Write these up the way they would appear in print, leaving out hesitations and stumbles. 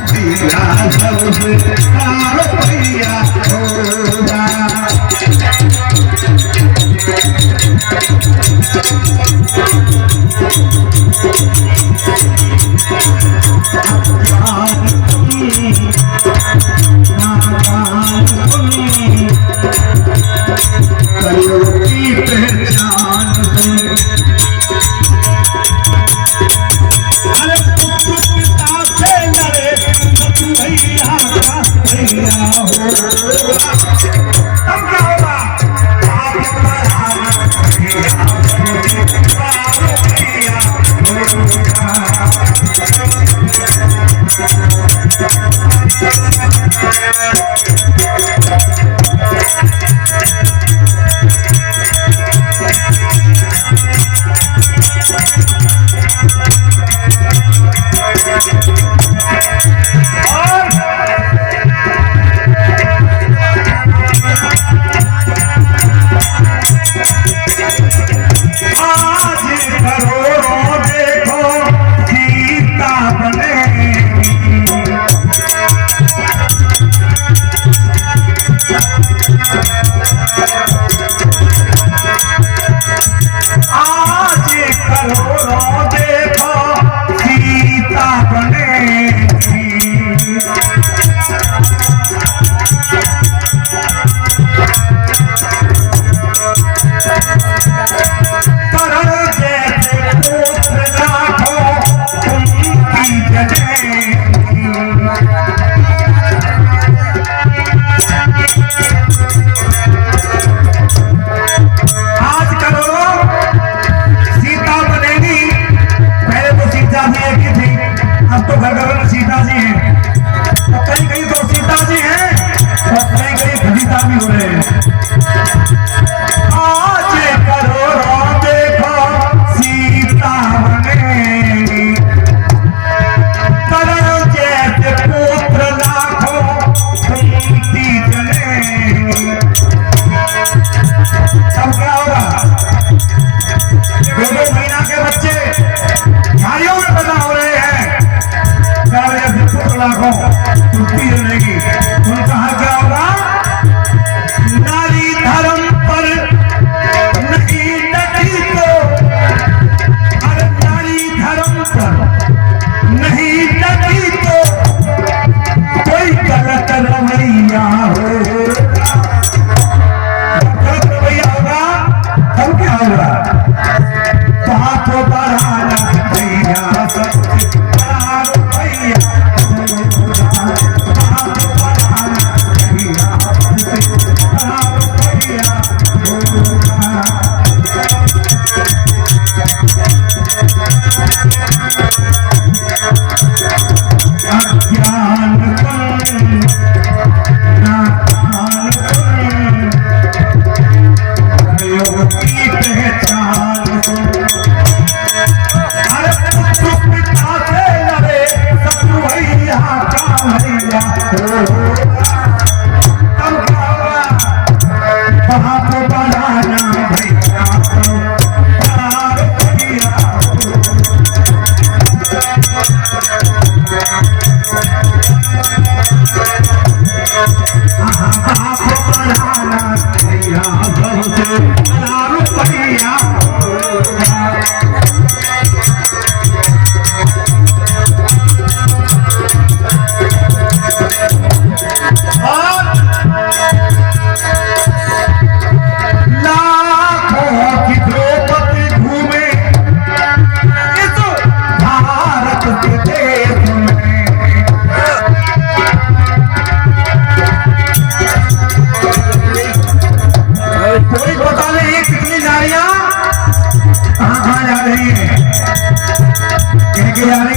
भैया संस्कार भैया होगा।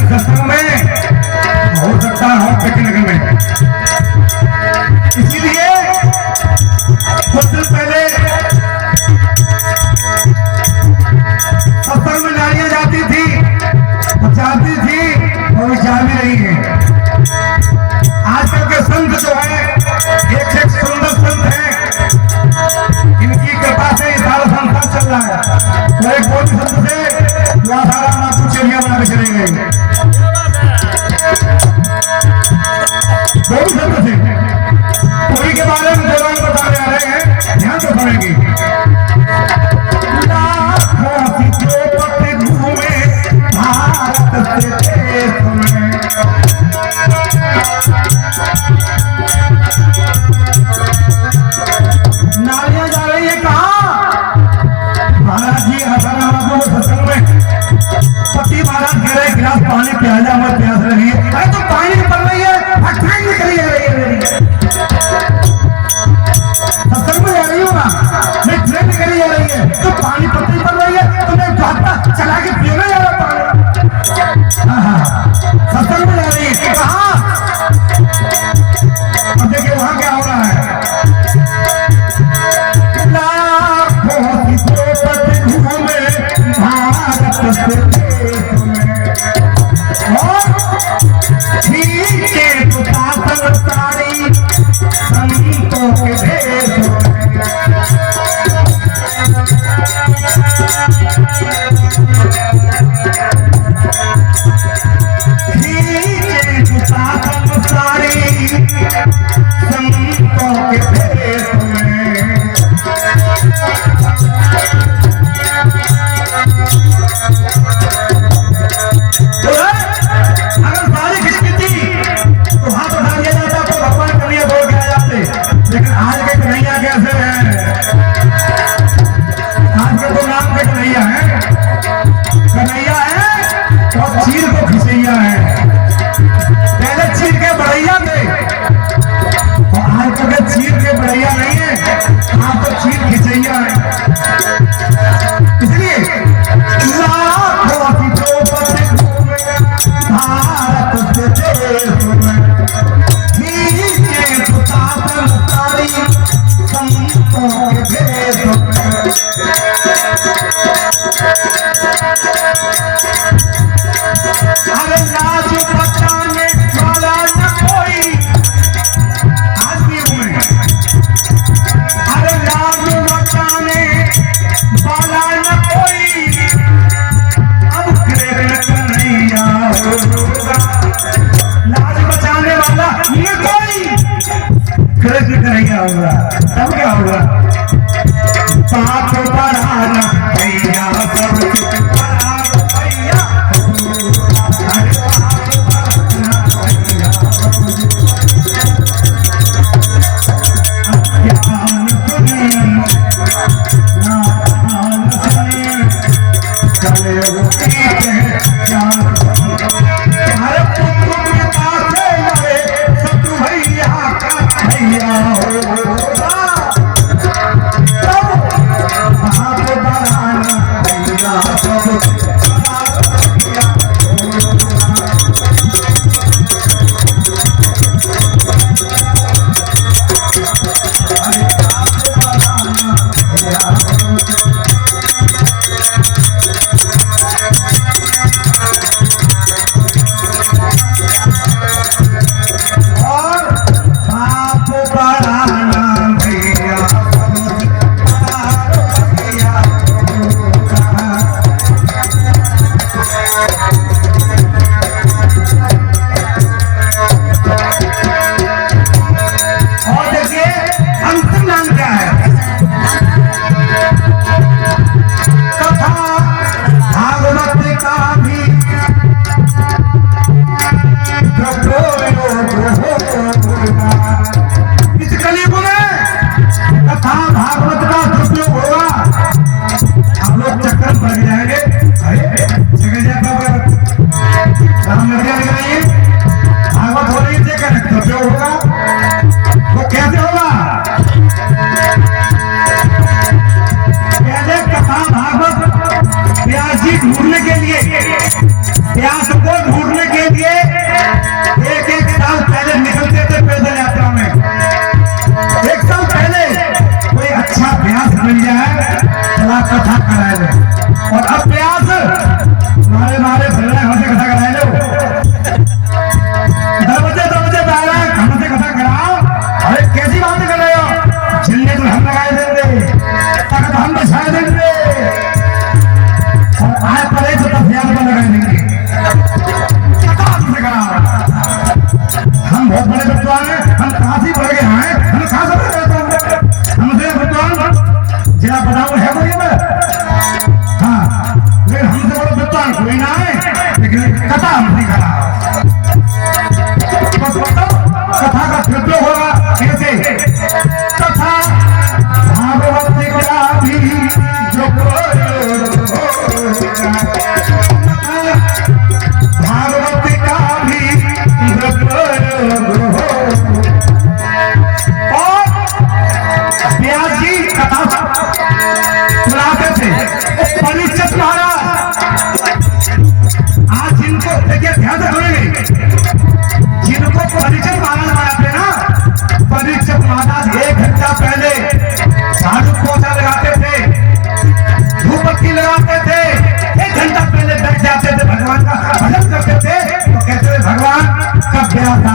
सत्संग में हो सकता है पिकनिक में वो भी शब्द से पूरी के बारे में जो लोग बताने आ रहे हैं ध्यान से सुनेंगे। लाखों द्रौपदी घूमे भारत से देश में, नारियां जा रही है कहाँ? महाराज जी हसन सत्संग में पति महाराज कह रहे गिलास पानी प्याला मत प्यास रही है। अरे तो पानी पड़ रही है ट्रेन निकली जा रही है मेरी, सत्संग में जा रही हूँ ना मैं, ट्रेन निकली जा रही है तो पानी पत्ती पड़ रही है तो मैं जाता चला के पीने जा रहा पानी। हाँ सत्संग में जा रही है कहाँ? अब देखिए वहां क्या हो रहा है। कृष्ण कन्हैया होगा तब क्या होगा? पाप बढ़ाना भैया सब भैया, भैया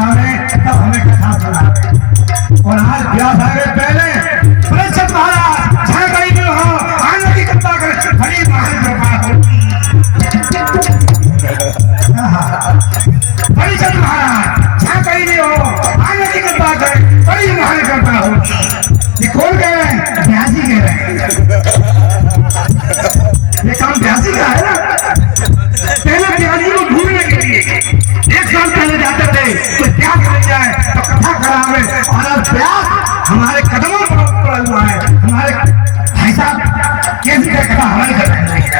आवे तब हमें कथा सुनावे। और आज व्यास आ गए पहले परीक्षित महाराज जहाँ कहीं भी हो आने की कृपा कर, बड़ी महान कृपा होती। परीक्षित महाराज जहाँ कहीं भी हो आने की कृपा कर, बड़ी महान कृपा होती। ये कौन कह रहे हैं? व्यास जी कह रहे हैं। ये काम व्यास जी का है ना। पहले व्यास जी को ढूंढने के लिए 1 साल पहले जाते थे तो व्यास मिल जाए तो कथा करावे, और अब व्यास हमारे कदमों पर पड़ा हुआ है। हमारे भाई साहब कैसी कथा हमारी कर रहे हैं,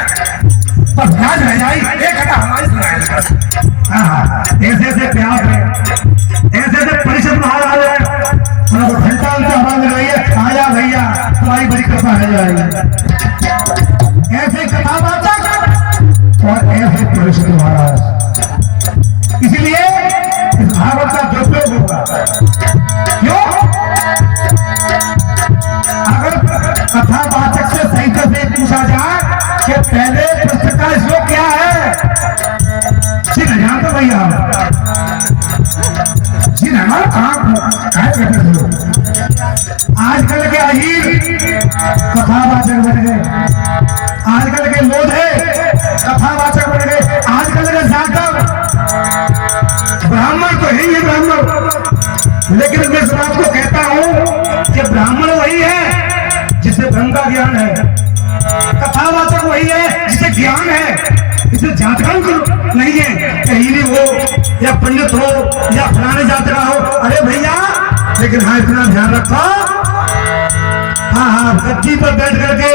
बस व्यास रह जाए एक कथा हमारी सुनाएगा। हाँ, ऐसे ऐसे प्यास है, ऐसे ऐसे परिषद महाराज है, उनको घंटा उनसे हवा मिल रही है, आया भैया तुम्हारी बड़ी कृपा है जाएगी। ऐसे कथावाचक और ऐसे परिषद महाराज, इसलिए इस भागवत का दुरुपयोग होगा। क्यों? अगर कथावाचक से सही से पूछा जाए कि पहले पुस्तक का श्लोक क्या है, जी नहीं जानते भैया, जी नहीं हमारा कहाँ लोग आजकल के अहीर कथावाचक बन गए, आजकल के लोधे कथावाचक बन गए, आजकल के जाटव ब्राह्मण तो है ही ब्राह्मण, लेकिन मैं इस बात को कहता हूं कि ब्राह्मण वही है जिसे ब्रह्म का ज्ञान है, कथावाचक वही है जिसे ज्ञान है, इसे जातक नहीं है, कहीं भी हो या पंडित हो या फलाने जात का हो। अरे भैया, लेकिन हाँ इतना ध्यान रखो, हाँ गद्दी पर बैठ करके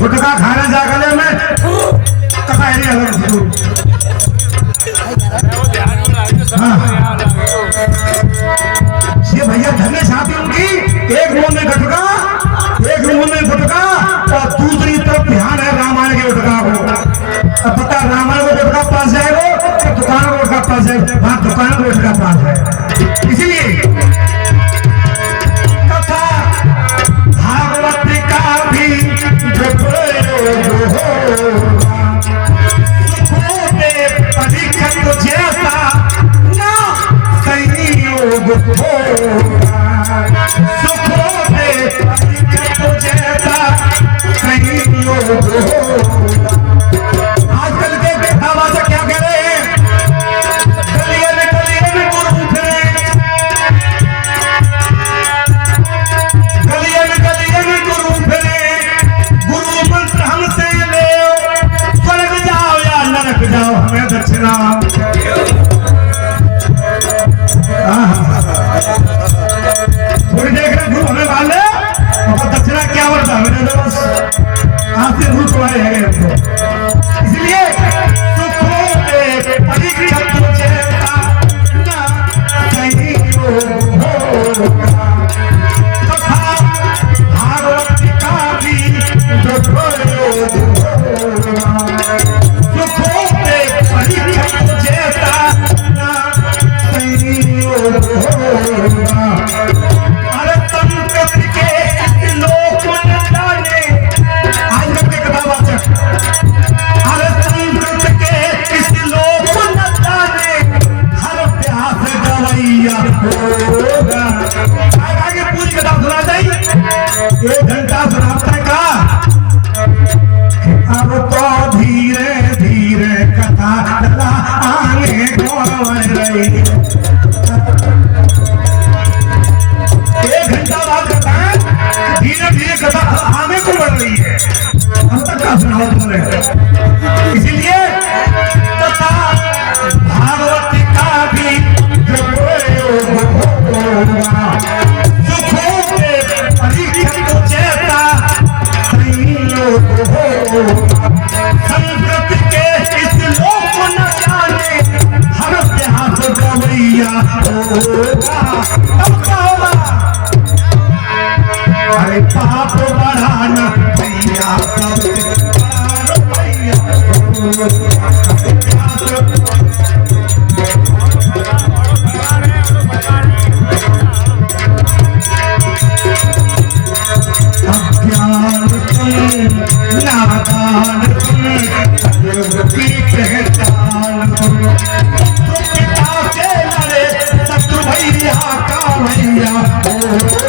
गुटखा खाना जागले में कथा ही अलग। ये भैया धन्य साथी उनकी, एक मुंह में गुटखा, एक मुंह में गुटखा और दूसरी तरफ ध्यान है रामायण के गुटखा को। अब पता रामायण को गुटखा पास जाएगा तो दुकान को गुटखा पास जाएगा, वहां दुकान को गुटखा पास है। इसलिए आजकल के कथावाचक क्या कह रहे हैं, गलियों में गुरु फिरे, गलियों में गुरु फिरे, गुरु मंत्र हमसे ले, स्वर्ग जाओ या नरक जाओ हमें दक्षिणा। थोड़ी देर के गुरु हमें मान ले और दक्षिणा क्या बढ़ता है, बस आपसे गुरु तुम्हारे है हमको। इसलिए सुखों पे परीक्षित चेता ना कहीं होगा, तथा भागवत का भी दुरुपयोग होगा। सुखों पे परीक्षित चेता ना कहीं होगा। अरे संकट के लोग न जाने, आज के कथावाचक, अरे संकट के इस लोग न जाने, हर प्यास गवैया होगा। आगे पूरी कथा सुना चाहिए, 1 घंटा सुनाता का। अब तो धीरे धीरे कथा आगे बढ़ रही, 1 घंटा बाद कथा धीरे धीरे कथा आगे को बढ़ रही है। हम तक का सुनाओ तुमने। इसीलिए कथा भागवत का भी दुरुपयोग होगा। सुखों पे परीक्षित चेता संयोग होगा। संकट के इस लोक को न जाने, हर प्यास गवैया होगा। तब क्या होगा? अरे पाप बढ़ाना भैया, सब भैया अज्ञान नादान की पहचान, पिता से लड़े शत्रु मैया का मैया